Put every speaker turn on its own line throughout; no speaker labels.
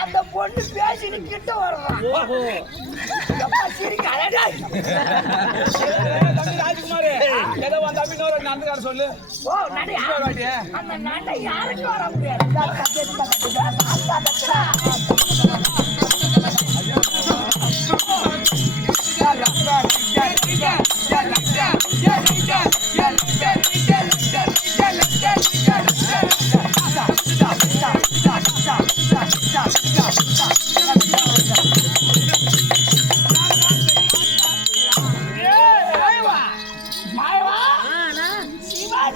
அந்த பொண்ணு பேசிட்டு கிட்ட வர்றான்
ராஜ்குமார் ஏதோ உன் தம்பி இன்னொரு நடந்துக்கார சொல்லு.
ஓ
வாட்டி.
அந்த நடை யாருக்கும் வர முடியாது.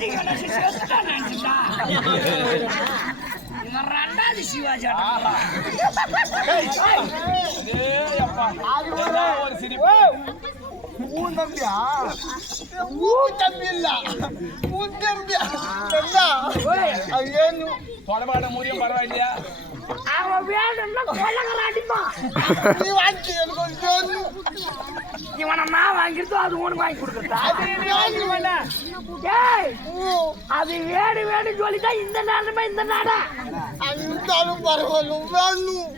சிவாஜி கணேசன் செத்துட்டான் நினைச்சுட்டா இவன் ரெண்டாவது சிவாஜி
ஒரு சிரிப்பு
தம்பியா தம்பி இல்ல தம்பியா
முடியும் பரவாயில்லையா
அவன் வேணும்னா அடிப்பான்
நீ வாங்கி எனக்கு வேணும்
இவனை நான் வாங்கிட்டு அது உனக்கு வாங்கி
வேணா
ஏய் அது வேடு வேடு சொல்லிட்டா இந்த நேரமே இந்த நாடா?
இருந்தாலும் பரவாயில்ல வேணும்.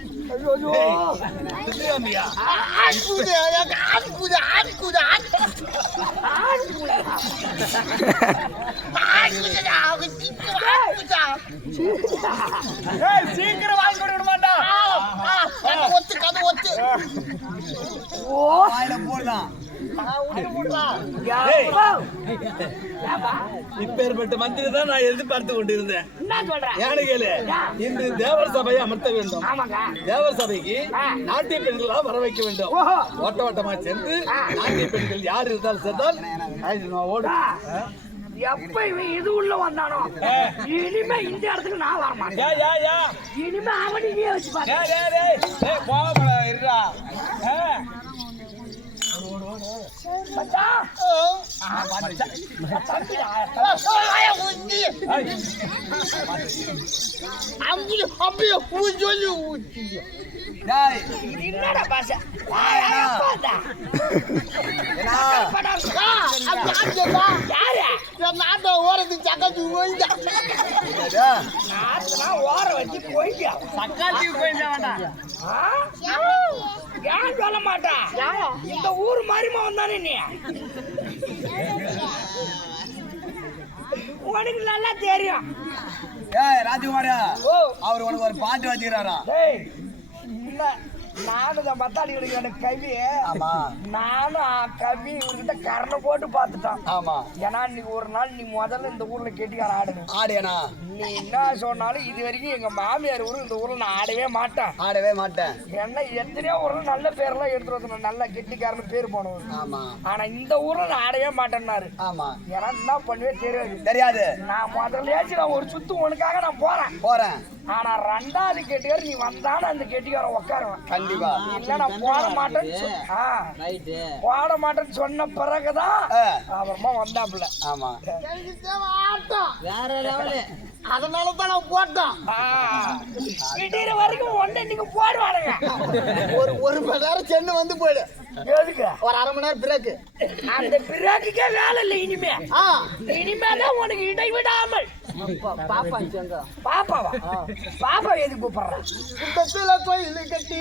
சீக்கிரம் வாங்கி கொடுக்க மாட்டா
ஒத்து கதை ஒத்து.
ஓ.
போடலாம்.
ஏய்.
இப்பேற்பட்ட மந்திரி தான் நான் எதிர்பார்த்து கொண்டிருந்தேன். ஏன்னு கேளு. இன்று தேவர் சபையை அமர்த்த வேண்டும். தேவர் சபைக்கு நாட்டிய பெண்களா வர வைக்க வேண்டும். ஓட்ட ஓட்டமா சென்று நாட்டிய பெண்கள் யார் இருந்தாலும் நான் ஓடு.
எப்ப இவன் இது உள்ள வந்தானோ? இனிமே இந்த இடத்துக்கு நான் வர மாட்டேன்.
ஏ ஏ ஏ.
இனிமே அவனை நீ வச்சு என்னடா பாஷா பார்த்தா யாரு?
நாட்டை ஓரத்து சக்கத்து ஓய்ந்தா
நான் ஓர வச்சு போயிட்டியா?
தக்காளி போயிட்டா?
ஏன் சொல்ல மாட்டா இந்த ஊர் மாதிரிமா வந்தானே நீ? உனக்கு நல்லா தெரியும்.
ஏய் ராஜகுமாரா அவர் உனக்கு ஒரு பாட்டு வச்சுக்கிறாரா?
டேய் இல்ல நானும் தான் மத்தாடி கவி.
ஆமா.
நானும் கவி இவர்கிட்ட கரணை போட்டு பார்த்துட்டான்.
ஆமா.
ஏன்னா நீ ஒரு நாள் நீ முதல்ல இந்த ஊர்ல கெட்டிக்கார ஆடணும்
ஆடியனா
நீ என்ன சொன்னாலும் இது வரைக்கும் எங்க மாமியார் ஊரு இந்த ஊர்ல நான் ஆடவே மாட்டேன்.
ஆடவே மாட்டேன்.
ஏன்னா எத்தனையோ ஊர்ல நல்ல பேர்லாம் எடுத்துட்டு வந்து நல்ல கெட்டிக்காரன்னு பேர் போனவன்
ஆமா.
ஆனா இந்த ஊர்ல நான் ஆடவே மாட்டேன்னாரு.
ஆமா.
ஏன்னா என்ன பண்ணுவே தெரியாது.
தெரியாது.
நான் முதல்லையாச்சும் நான் ஒரு சுத்து உனக்காக நான் போறேன்.
போறேன்.
ஆனா ரெண்டாவது கெட்டிக்கார நீ வந்தாலும் அந்த கெட்டிக்காரன் உட்காருவேன்
கண்டிப்பா.
இல்ல நான் போட மாட்டேன்னு போட மாட்டேன்னு சொன்ன பிறகுதான் அப்புறமா வந்தாப்புல.
ஆமா.
வேற லெவலு. அதனால தான் நான் போட்டேன்.
ஆ, விடிகிற வரைக்கும் ஒண்ணு நீங்க போடுவானுங்க.
ஒரு ஒரு மணி நேரம் சென்னு வந்து போயிடு.
எதுக்கு?
ஒரு அரை மணி நேரம் பிரேக்கு
அந்த பிராக்குக்கே வேலை இல்லை இனிமே.
ஆ.
இனிமேதான் உனக்கு இடைவிடாமல். பாப்பாவா? பாப்பா எதுக்கு கூப்பிடுற.
குட்டத்துல கோயில் கட்டி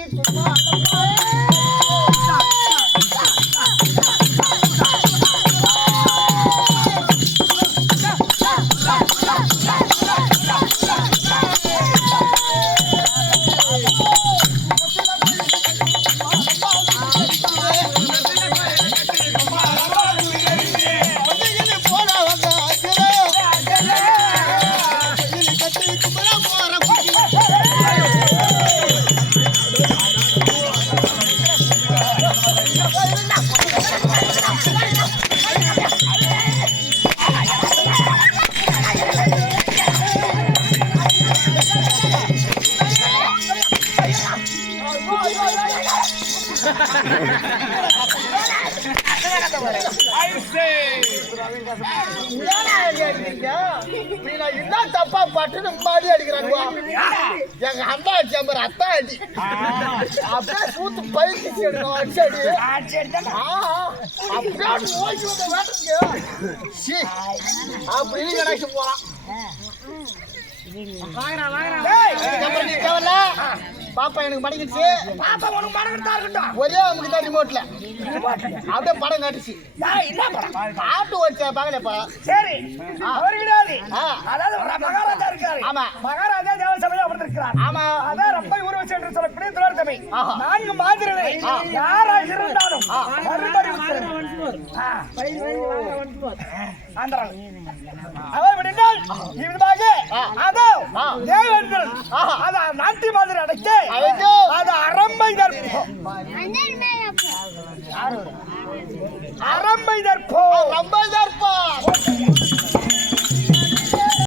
இதான் தப்பா பட்டுன்னு மாடி அம்மா அடிச்சா பாரு அப்படியே சூத்து பயிற்சி எடுக்கணும் அடிச்சு அடி. அப்படியே ஓய்ச்சி வந்த அப்படின்னு எனக்கு போலாம் வாங்குறான் பாப்பா எனக்கு மடங்கிடுச்சு
பாப்பா உனக்கு மடங்கிட்டு தான் இருக்கட்டும்.
ஒரே அமுக்கு தான் ரிமோட்ல அப்படியே படம் காட்டுச்சு.
என்ன படம்?
பாட்டு வச்ச பாக்கலப்பா
சரி அவர் கிடையாது. அதாவது மகாராஜா இருக்காரு.
ஆமா.
மகாராஜா தேவ சபையில் அமர்ந்திருக்கிறார்.
ஆமா.
அதான் ரப்பை உருவச்சு என்று சொல்லக்கூடிய துளர் சபை. நான்கு மாதிரிகளை யாராக இருந்தாலும். அவர் விடுங்கள். இவ்விதமாக
ஆ.
அதோ
ஆ.
தேவர்கள்
ஆஹா அறம்பை தற்போ